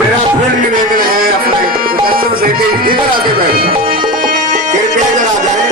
मेरा फ्रेंड निवेदन है अपने सदस्यों से कि इधर आके बैठ जाओ, कृपया इधर आ जाए।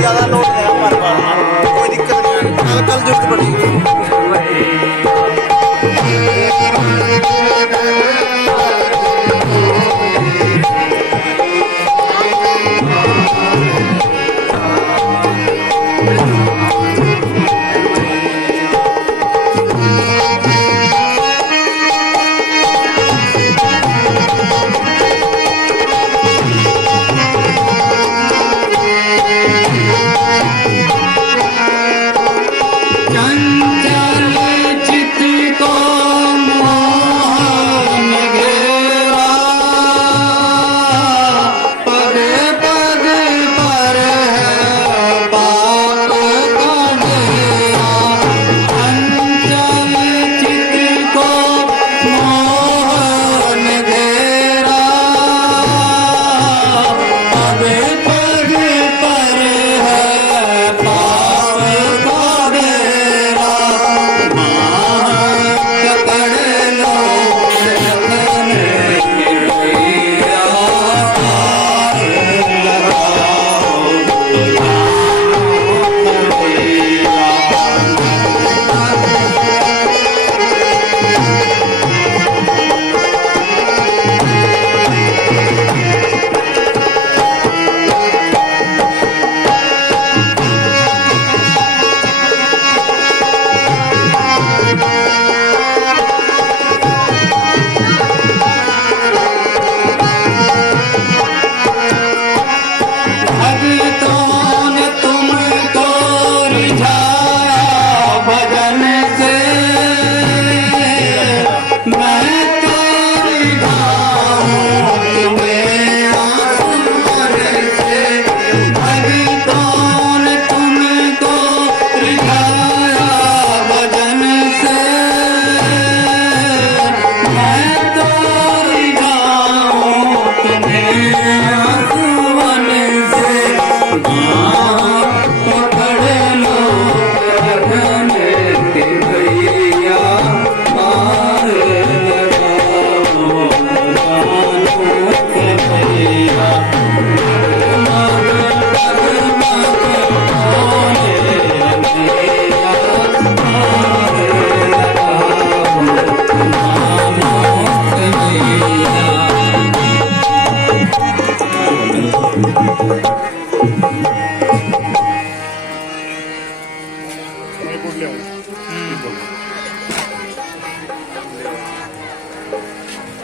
ज्यादा लोड है हमारे पास, कोई दिक्कत नहीं है, कल जरूरत पड़ेगी।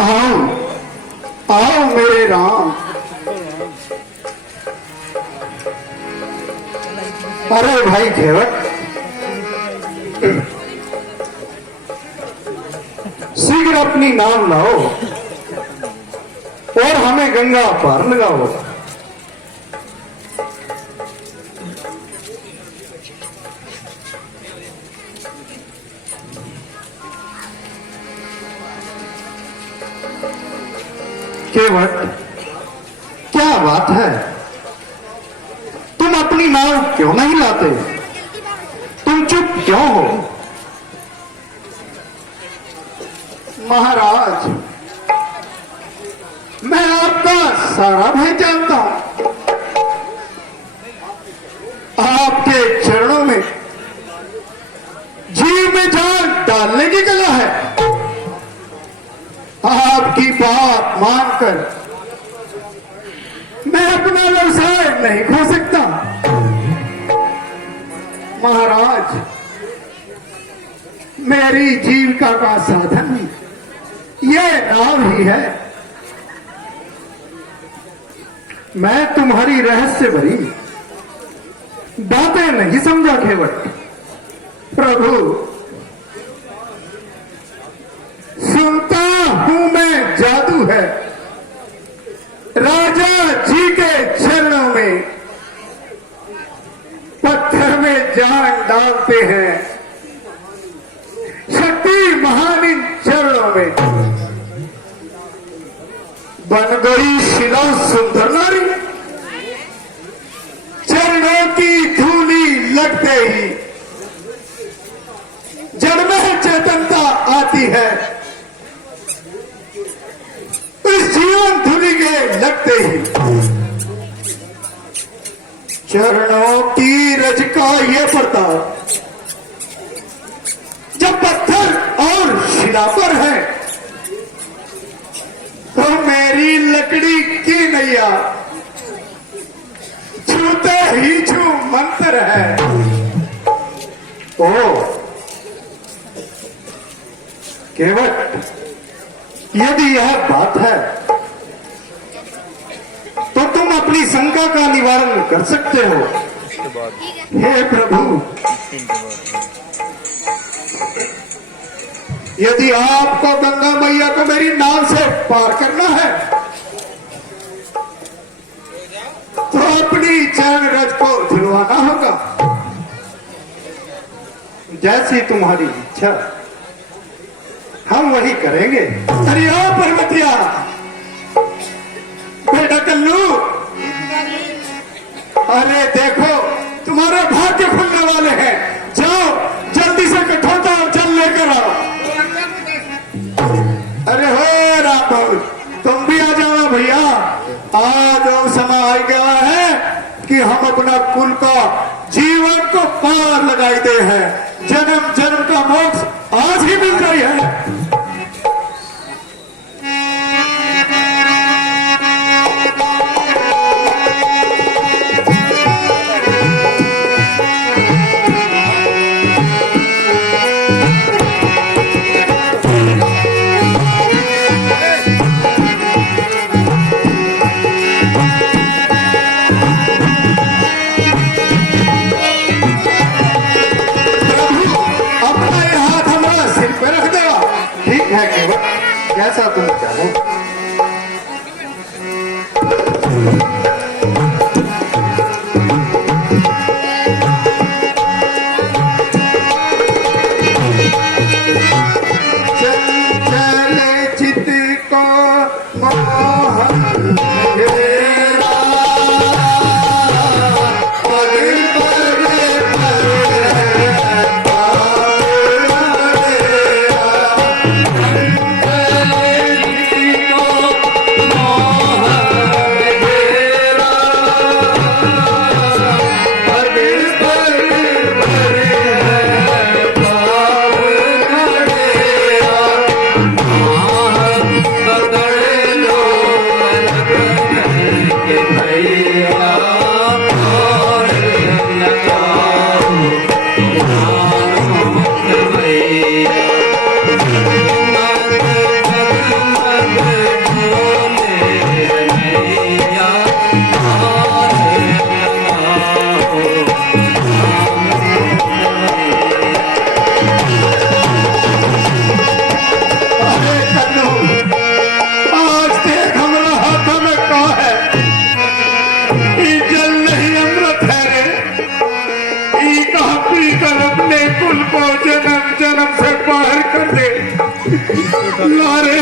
आओ आओ मेरे राम। अरे भाई घेवट, शीघ्र अपनी नाव लाओ और हमें गंगा पार लगाओ। केवट, क्या बात है, तुम अपनी नाव क्यों नहीं लाते? तुम चुप क्यों हो? महाराज, मैं आपका सारा भय जानता हूं। आपके चरणों में जीव में जान डालने की कला है। आपकी बात मानकर मैं अपना व्यवसाय नहीं खो सकता। महाराज, मेरी जीविका का साधन यह नाव ही है। मैं तुम्हारी रहस्य भरी बातें नहीं समझा केवट। प्रभु, सुनता हूं मैं जादू है राजा जी के चरणों में, पत्थर में जान डालते हैं शक्ति महान इन चरणों में। बन गई शिला सुंदर नारी, चरणों की धूली लगते ही जड़ में चेतनता आती है। इस जीवन धुली के लगते ही चरणों की रज का ये प्रताप जब पत्थर और शिला पर है, तो मेरी लकड़ी की नैया छूते ही छू मंत्र है। ओ केवट, यदि यह बात है तो तुम अपनी शंका का निवारण कर सकते हो। हे प्रभु, यदि आपको गंगा मैया को मेरी नाव से पार करना है तो अपनी चरण रज को धुलवाना होगा। जैसी तुम्हारी इच्छा हम वही करेंगे। अरे ओ पर्वतिया, बेटा कल्लू, अरे देखो तुम्हारे भाग्य खुलने वाले हैं। जाओ जल्दी से कठोरता और जल लेकर आओ। अरे हो राम, तुम भी आ जाओ भैया। आज वो समय आ गया है कि हम अपना कुल का जीवन को पार लगाते हैं। जन्म जन्म का मोक्ष आज ही मिल रही है। जैसा तुम चाहो। चंचल चित को मोहन घेरा, लारे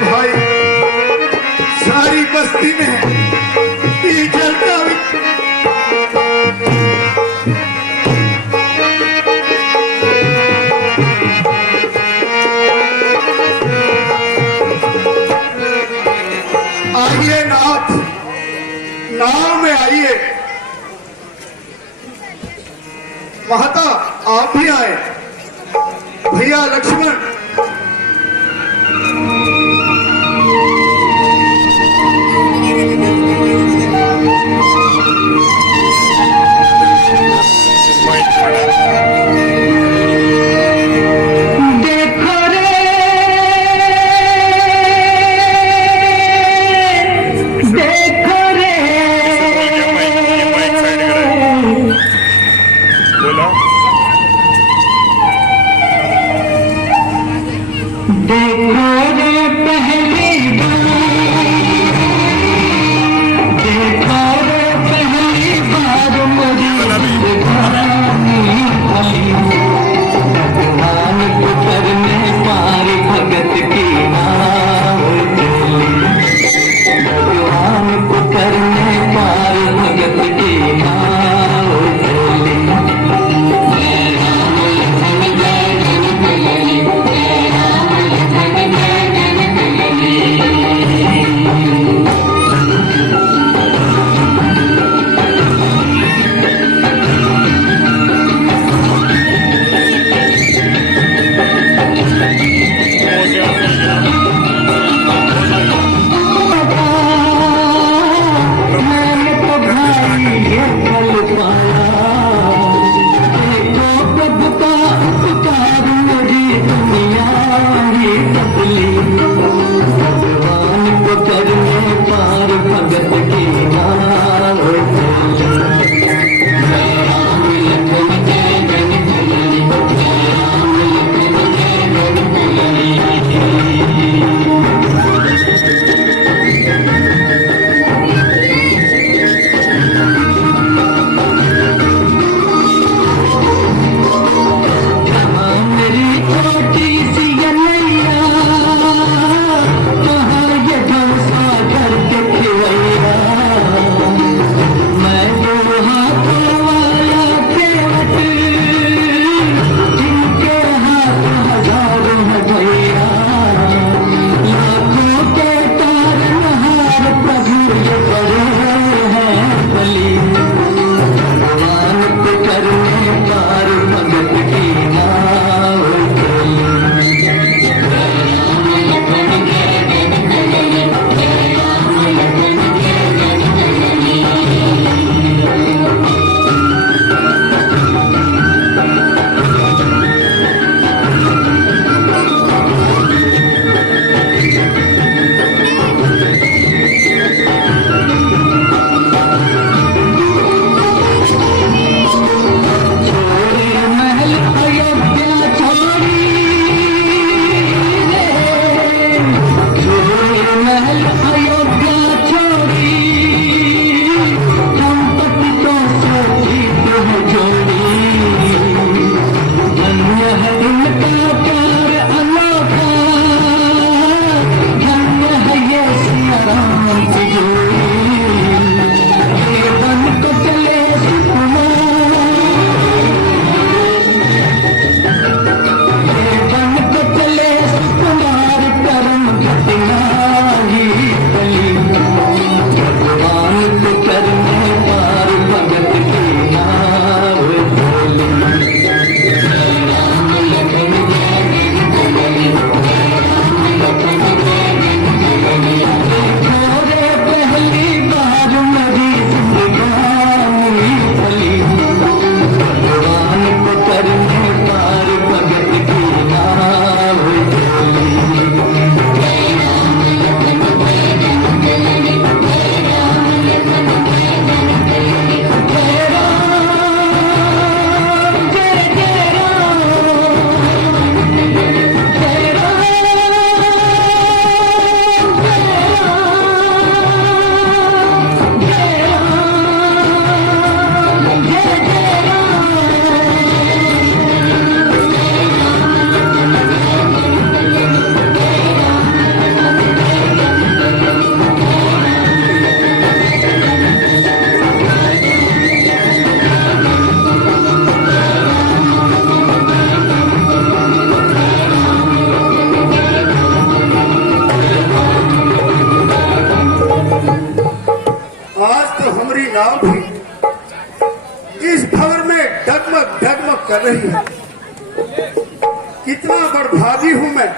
भाई, सारी बस्ती में जलता आइए नाथ, नाव में आइए। महता आप भी आए। भैया लक्ष्मण, भगवान को करने कर रही है। कितना बड़भागी हूं मैं।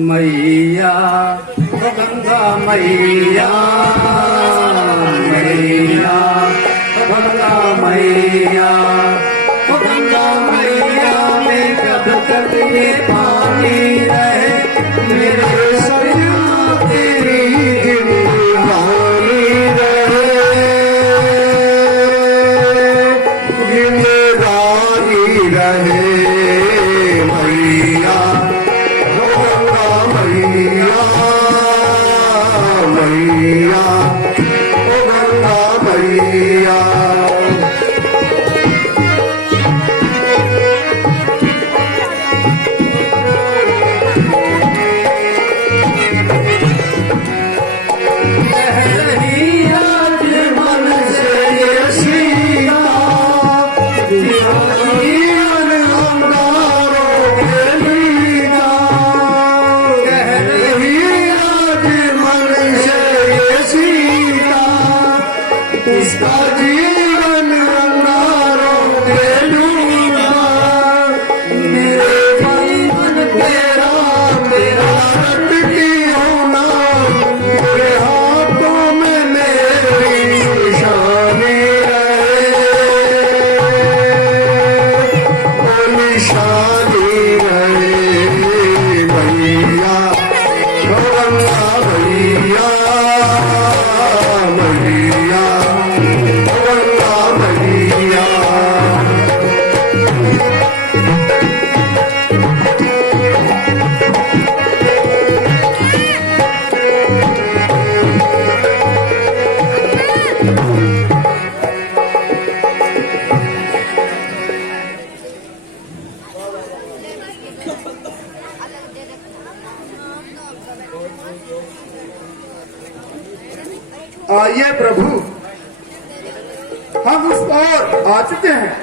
मैया गंगा मैया, मैया गंगा मैया, गंगा मैया में कब तक ये पानी रहे, मेरे सैया तेरी जिंदगानी रहे, जिंदगानी रहे। मैया गंगा मैया, मैया गंगा मैया। इसका जीवन अंगारों में डूबा, मेरे जीवन तेरा तेरा अटकी होना, मेरे हाथों में मेरी निशानी रहे, ओ निशानी रहे। मैया गंगा मैया, मैया गंगा मैया। आइए प्रभु, हम उस ओर आ चुके हैं।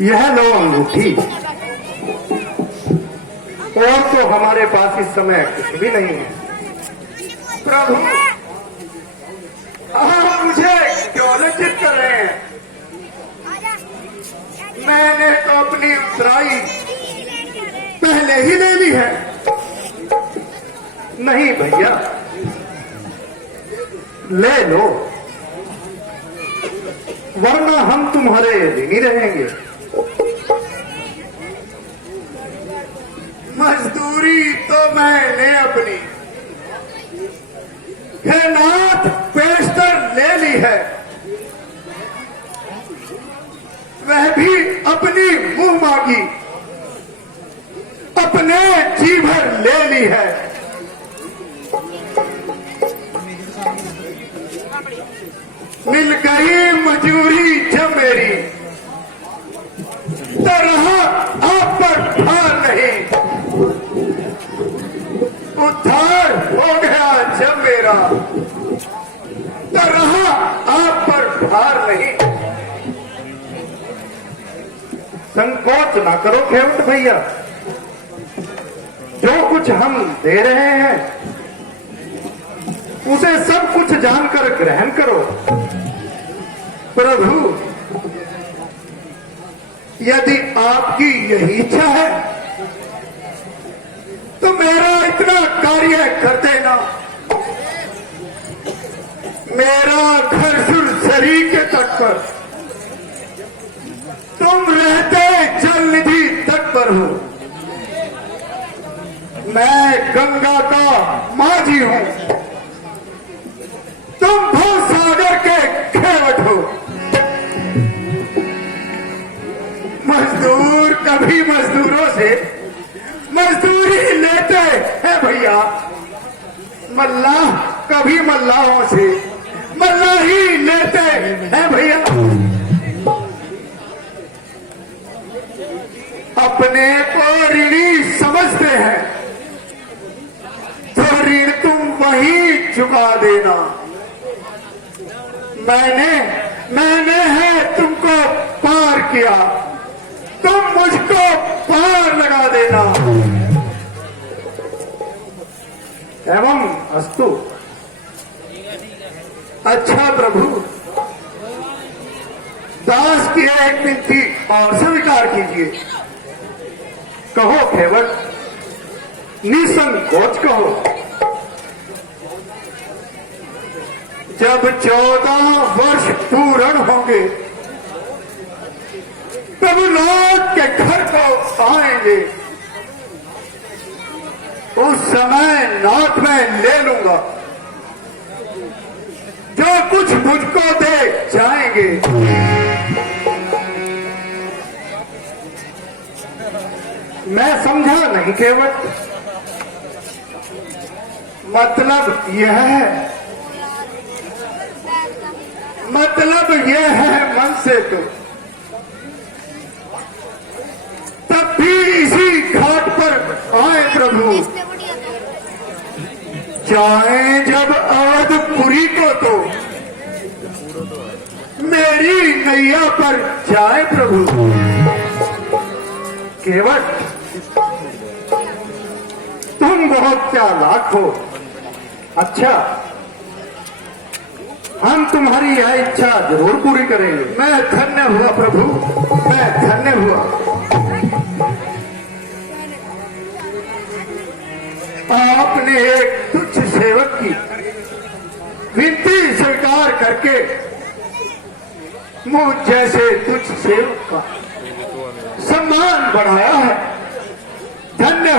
यह लो अंगूठी, और तो हमारे पास इस समय कुछ भी नहीं है। प्रभु, आप मुझे क्यों लज्जित कर रहे हैं? मैंने तो अपनी उत्तराई पहले ही ले ली है। नहीं भैया, ले लो, वरना हम तुम्हारे ऋणी रहेंगे। मजदूरी तो मैंने अपनी हे नाथ पेशतर ले ली है, वह भी अपनी मुंह मांगी, अपने जी भर ले ली है। मिल गई मजूरी जब मेरी, तो रहा आप पर भार नहीं, उद्धार हो गया जब मेरा, तो रहा आप पर भार नहीं। संकोच ना करो खेवट भैया, जो कुछ हम दे रहे हैं उसे सब कुछ जानकर ग्रहण करो। प्रभु, यदि आपकी यही इच्छा है तो मेरा इतना कार्य कर देना। मेरा घर सुरसरी के तट पर, तुम रहते जल निधि तट पर हो। मैं गंगा का माझी हूं, तुम भवसागर के खेवट हो। मजदूर कभी मजदूरों से मजदूरी लेते हैं भैया, मल्लाह कभी मल्लाहों से मल्लाही लेते हैं भैया। देना। मैंने है तुमको पार किया, तुम मुझको पार लगा देना। एवं अस्तु। अच्छा प्रभु, दास की एक विनती और स्वीकार कीजिए। कहो केवट, निसंकोच कहो। जब 14 वर्ष पूर्ण होंगे तब लौट के घर को आएंगे। उस समय नाथ में ले लूंगा, जो कुछ मुझको दे जाएंगे। मैं समझा नहीं केवट। मतलब यह है मन से तो तब भी इसी घाट पर आए प्रभु। जाए जब अवधपुरी को तो मेरी नैया पर जाए प्रभु। केवट, तुम बहुत चालाक हो। अच्छा, हम तुम्हारी यह इच्छा जरूर पूरी करेंगे। मैं धन्य हुआ प्रभु, मैं धन्य हुआ। आपने एक तुच्छ सेवक की विनती स्वीकार करके मुझ जैसे तुच्छ सेवक का सम्मान बढ़ाया है। धन्य